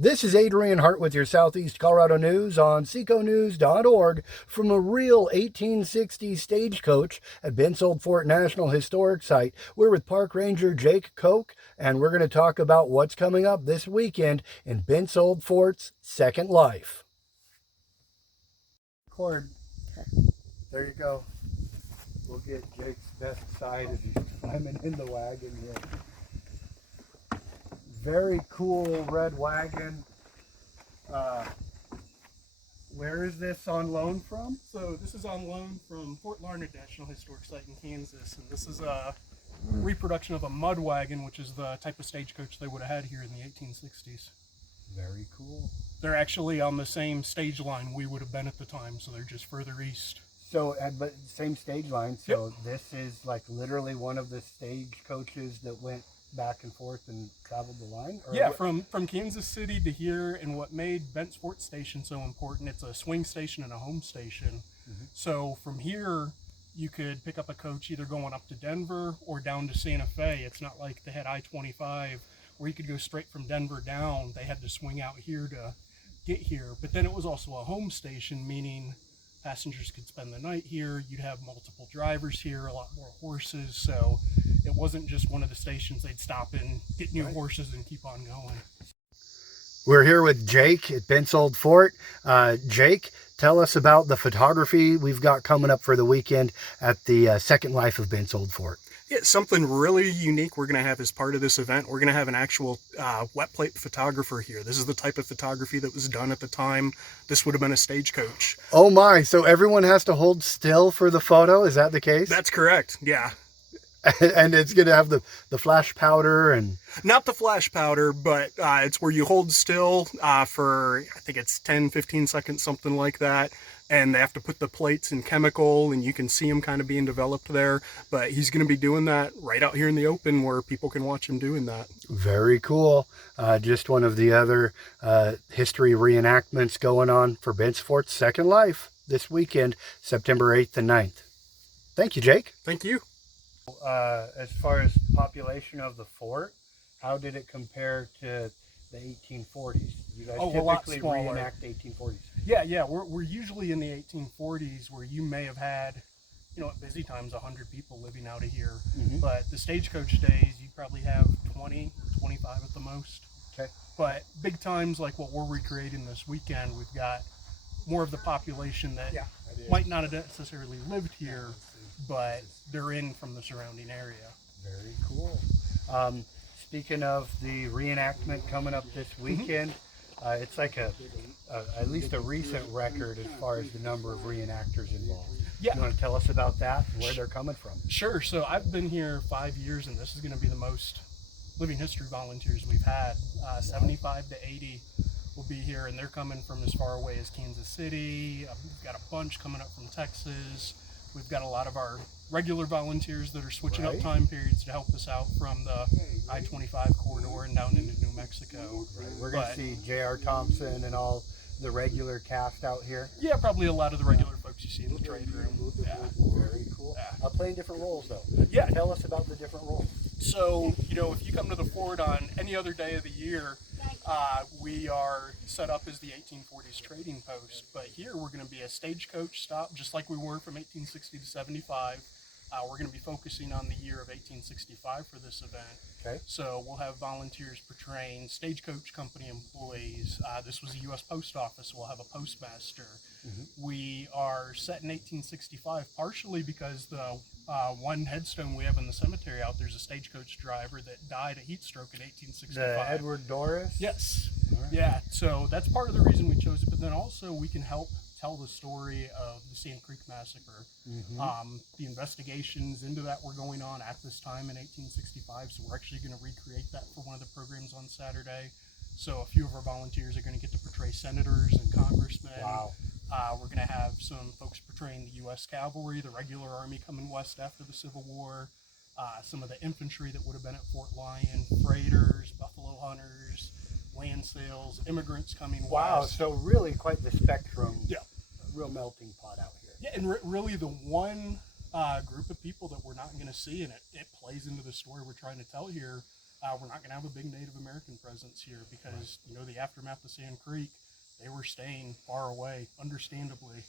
This is Adrian Hart with your Southeast Colorado news on seconews.org from a real 1860s stagecoach at Bensold Fort National Historic Site. We're with Park Ranger Jake Koch, and we're going to talk about what's coming up this weekend in Bensold Fort's Second Life. Record. There you go. We'll get Jake's best side as he's climbing in the wagon here. Very cool red wagon. Where is this on loan from? So this is on loan from Fort Larned National Historic Site in Kansas, and this is a reproduction of a mud wagon, which is the type of stagecoach they would have had here in the 1860s. Very cool. They're actually on the same stage line we would have been at the time, so they're just further east. So, but same stage line. So Yep. This is like literally one of the stagecoaches that went back and forth and traveled the line? Or Yeah, from Kansas City to here, and what made Bent's Fort Station so important, it's a swing station and a home station. So from here, you could pick up a coach either going up to Denver or down to Santa Fe. It's not like they had I-25 where you could go straight from Denver down. They had to swing out here to get here. But then it was also a home station, meaning passengers could spend the night here. You'd have multiple drivers here, a lot more horses. So it wasn't just one of the stations they'd stop in, get new horses, and keep on going. We're here with Jake at Bensold Fort. Jake, tell us about the photography we've got coming up for the weekend at the Second Life of Bensold Fort. Yeah, something really unique we're going to have as part of this event. We're going to have an actual wet plate photographer here. This is the type of photography that was done at the time. This would have been a stagecoach. Oh my, so everyone has to hold still for the photo? Is that the case? That's correct, yeah. And it's going to have the flash powder and... Not the flash powder, but it's where you hold still for, I think it's 10, 15 seconds, something like that. And they have to put the plates in chemical, and you can see them kind of being developed there. But he's going to be doing that right out here in the open where people can watch him doing that. Very cool. Just one of the other history reenactments going on for Ben's Fort's Second Life this weekend, September 8th and 9th. Thank you, Jake. Thank you. As far as population of the fort, how did it compare to the 1840s? You guys a lot typically smaller. reenact 1840s. Yeah, we're usually in the 1840s where you may have had, at busy times, 100 people living out of here. But the stagecoach days, you probably have 20, 25 at the most. Okay. But big times like what we're recreating this weekend, we've got more of the population that might not have necessarily lived here, but they're in from the surrounding area. Very cool. Speaking of the reenactment coming up this weekend, it's like at least a recent record as far as the number of reenactors involved. Yeah. You want to tell us about that, where they're coming from? Sure. So I've been here 5 years, and this is going to be the most living history volunteers we've had. 75 to 80 will be here, and they're coming from as far away as Kansas City. We've got a bunch coming up from Texas. We've got a lot of our regular volunteers that are switching up time periods to help us out from the I-25 corridor and down into New Mexico. We're going to see J.R. Thompson and all the regular cast out here. Yeah, probably a lot of the regular folks you see in the trade room. Yeah. Very cool. Playing different roles, though. Yeah. Tell us about the different roles. So, if you come to the fort on any other day of the year, we are set up as the 1840s trading post. But here we're going to be a stagecoach stop, just like we were from 1860 to 75. We're going to be focusing on the year of 1865 for this event. Okay. So we'll have volunteers portraying stagecoach company employees. This was the U.S. Post Office. We'll have a postmaster. We are set in 1865 partially because the one headstone we have in the cemetery out there's a stagecoach driver that died of heat stroke in 1865. The Edward Doris? Yes. Right. Yeah. So that's part of the reason we chose it. But then also we can help tell the story of the Sand Creek Massacre. The investigations into that were going on at this time in 1865, so we're actually going to recreate that for one of the programs on Saturday. So a few of our volunteers are going to get to portray senators and congressmen. Wow. We're going to have some folks portraying the U.S. Cavalry, the regular Army coming west after the Civil War, some of the infantry that would have been at Fort Lyon, freighters, buffalo hunters, land sales, immigrants coming west. Wow, so really quite the spectrum. Yeah. Real melting pot out here. Yeah, and really the one group of people that we're not going to see, and it plays into the story we're trying to tell here, we're not going to have a big Native American presence here because, you know, the aftermath of Sand Creek, they were staying far away, understandably.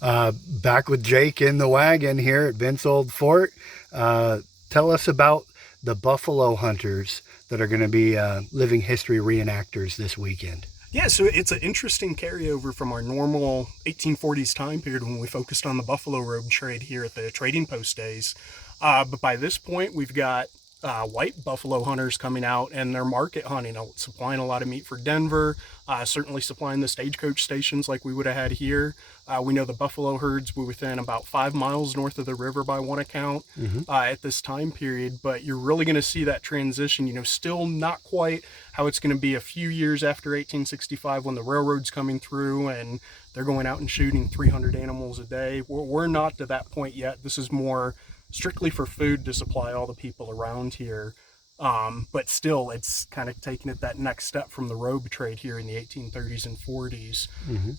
Back with Jake in the wagon here at Bent's Old Fort. Tell us about the buffalo hunters that are going to be living history reenactors this weekend. Yeah, so it's an interesting carryover from our normal 1840s time period when we focused on the buffalo robe trade here at the trading post days. But by this point, we've got white buffalo hunters coming out, and they're market hunting, supplying a lot of meat for Denver, certainly supplying the stagecoach stations like we would have had here. We know the buffalo herds were within about 5 miles north of the river by one account at this time period, but you're really going to see that transition, you know, still not quite how it's going to be a few years after 1865 when the railroad's coming through and they're going out and shooting 300 animals a day. We're not to that point yet. This is more strictly for food to supply all the people around here. But still, it's kind of taking it that next step from the robe trade here in the 1830s and 40s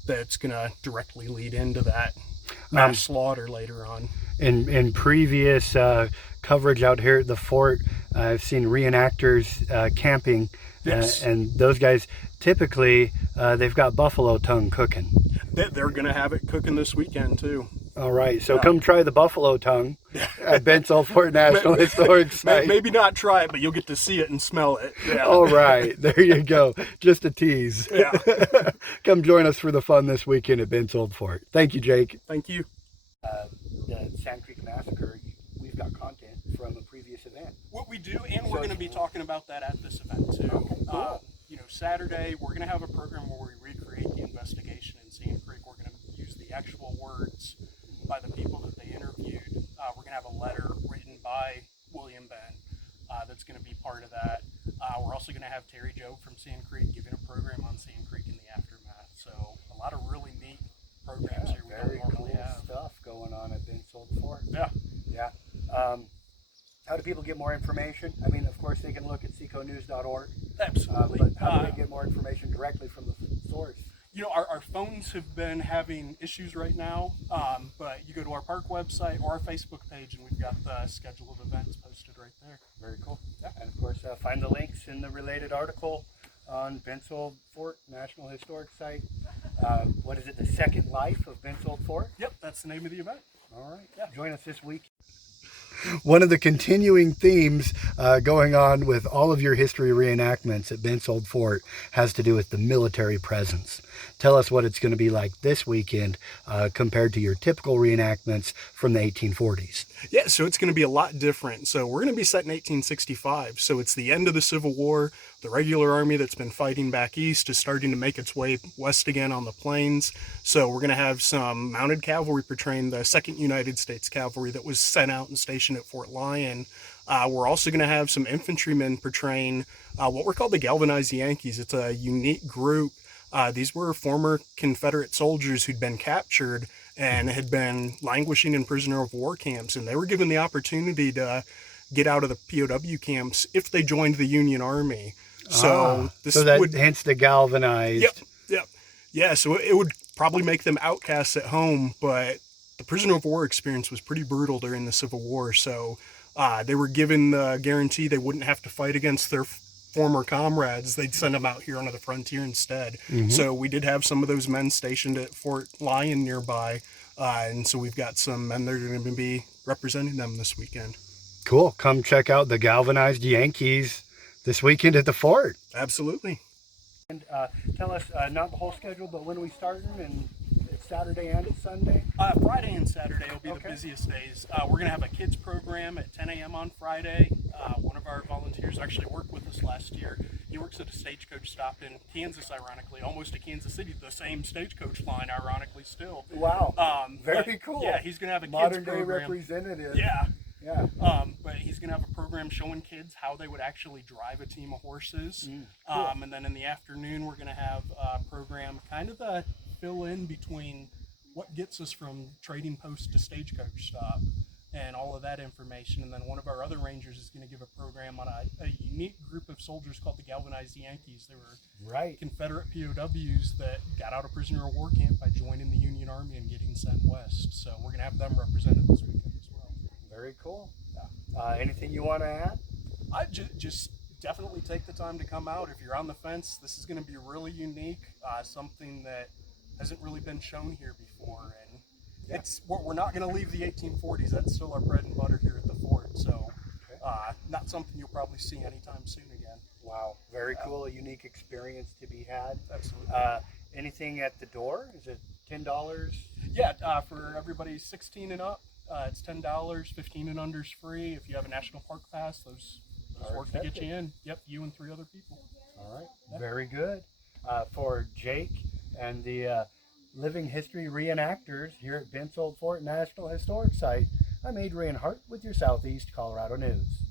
that's going to directly lead into that mass slaughter later on. In previous coverage out here at the fort, I've seen reenactors camping, Yes. And those guys, typically, they've got buffalo tongue cooking. They're going to have it cooking this weekend, too. All right, so come try the buffalo tongue at Bent's Old Fort National Historic Site. Maybe not try it, but you'll get to see it and smell it. Yeah. All right, there you go. Just a tease. Yeah. Come join us for the fun this weekend at Bent's Old Fort. Thank you, Jake. Thank you. The Sand Creek Massacre, we've got content from a previous event. What we do, and we're going to be talking about that at this event, too. Okay, cool. You know, Saturday, we're going to have a program where we recreate the investigation in Sand Creek. We're going to use the actual words by the people that they interviewed. We're going to have a letter written by William Ben that's going to be part of that. We're also going to have Terry Joe from Sand Creek giving a program on Sand Creek in the aftermath. So a lot of really neat programs here we don't normally have. Stuff going on at Bent's Old Fort. Yeah. Yeah. How do people get more information? I mean, of course, they can look at seconews.org. Absolutely. But how do they get more information directly from the source? You know, our phones have been having issues right now, but you go to our park website or our Facebook page, and we've got the schedule of events posted right there. Very cool. Yeah. And of course, find the links in the related article on Bent's Old Fort National Historic Site. What is it? The Second Life of Bent's Old Fort? Yep, that's the name of the event. All right. Yeah. Join us this week. One of the continuing themes going on with all of your history reenactments at Bent's Old Fort has to do with the military presence. Tell us what it's going to be like this weekend compared to your typical reenactments from the 1840s. Yeah, so it's going to be a lot different. So we're going to be set in 1865. So it's the end of the Civil War. The regular army that's been fighting back east is starting to make its way west again on the plains. So we're going to have some mounted cavalry portraying the 2nd United States Cavalry that was sent out and stationed at Fort Lyon. We're also going to have some infantrymen portraying what we're called the Galvanized Yankees. It's a unique group. These were former Confederate soldiers who'd been captured and had been languishing in prisoner of war camps, and they were given the opportunity to get out of the POW camps if they joined the Union Army. So hence the galvanized. Yep. Yeah, so it would probably make them outcasts at home, but the prisoner of war experience was pretty brutal during the Civil War. So they were given the guarantee they wouldn't have to fight against their former comrades. They'd send them out here onto the frontier instead. So we did have some of those men stationed at Fort Lyon nearby, and so we've got some men that are going to be representing them this weekend. Cool. Come check out the Galvanized Yankees this weekend at the fort. Absolutely. And tell us, not the whole schedule, but when are we starting? And it's Saturday and it's Sunday? Friday and Saturday will be the busiest days. We're going to have a kids program at 10 a.m. on Friday. One of our volunteers actually worked with us last year. He works at a stagecoach stop in Kansas, ironically, almost to Kansas City, the same stagecoach line, ironically, still. Wow. Very cool. Yeah, he's going to have a modern kids program. day representative. Yeah. Yeah. But he's going to have a program showing kids how they would actually drive a team of horses. Cool. And then in the afternoon, we're going to have a program kind of to fill in between what gets us from trading post to stagecoach stop and all of that information. And then one of our other rangers is going to give a program on a unique group of soldiers called the Galvanized Yankees. They were Confederate POWs that got out of prisoner of war camp by joining the Union Army and getting sent west. So we're going to have them represented this weekend as well. Very cool. Anything you want to add? I just definitely take the time to come out. If you're on the fence, this is going to be really unique, something that hasn't really been shown here before. And we're not going to leave the 1840s. That's still our bread and butter here at the fort. So not something you'll probably see anytime soon again. Wow, very cool. A unique experience to be had. Absolutely. Anything at the door? Is it $10? Yeah, for everybody 16 and up, it's $10. 15 and under is free. If you have a national park pass, those work to get you in. Yep, you and 3 other people. All right, very good. For Jake and the living history reenactors here at Bent's Old Fort National Historic Site, I'm Adrian Hart with your Southeast Colorado News.